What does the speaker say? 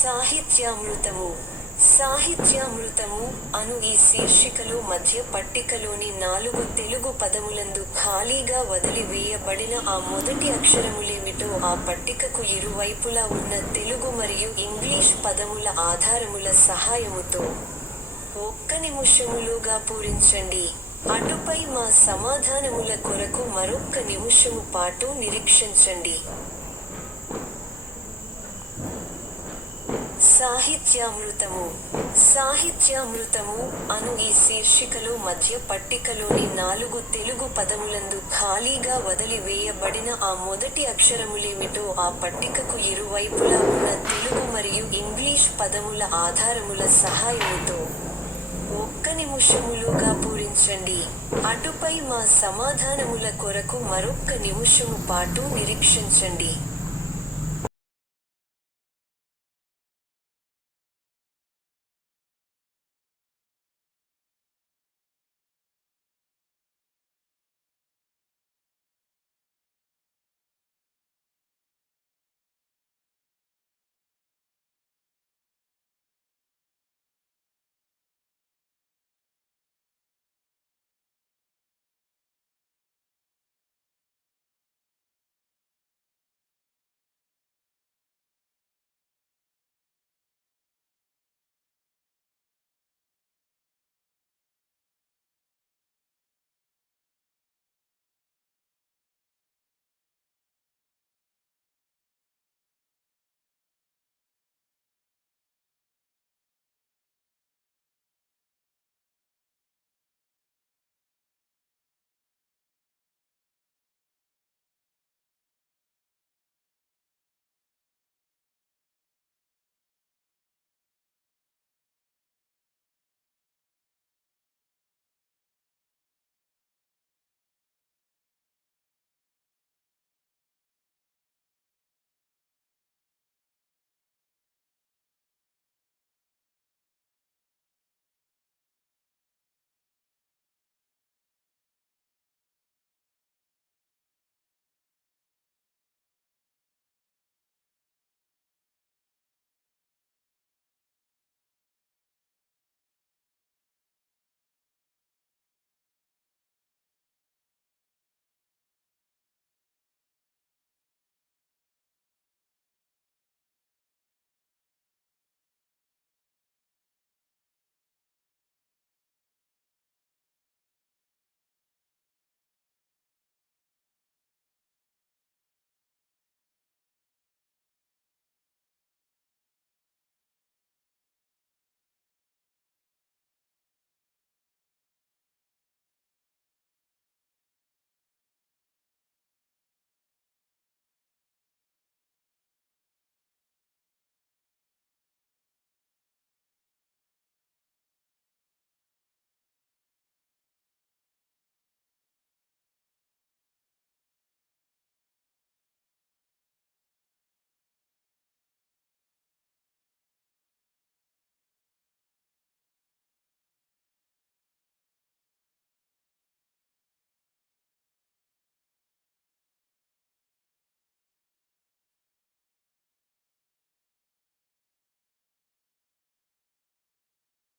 సాహిత్యామృతము. సాహిత్యామృతము అను ఈ శీర్షికలో మధ్య పట్టికలోని 4 తెలుగు పదములందు ఖాళీగా వదిలి వేయబడిన ఆ మొదటి అక్షరములేమిటో ఆ పట్టికకు ఇరువైపులా ఉన్న తెలుగు మరియు ఇంగ్లీష్ పదముల ఆధారముల సహాయముతో 1 నిమిషములోగా పూరించండి. అటుపై మా సమాధానముల కొరకు మరొక్క నిమిషము పాటు నిరీక్షించండి. సాహిత్యామృతము. సాహిత్యామృతము అను ఈ శీర్షికలో మధ్య పట్టికలోని 4 తెలుగు పదములందు ఖాళీగా వదిలి వేయబడిన ఆ మొదటి అక్షరములేమిటో ఆ పట్టికకు ఇరువైపులా ఉన్న తెలుగు మరియు ఇంగ్లీష్ పదముల ఆధారముల సహాయముతో 1 నిమిషములోగా పూరించండి. అటుపై మా సమాధానముల కొరకు మరొక్క నిమిషము పాటు నిరీక్షించండి.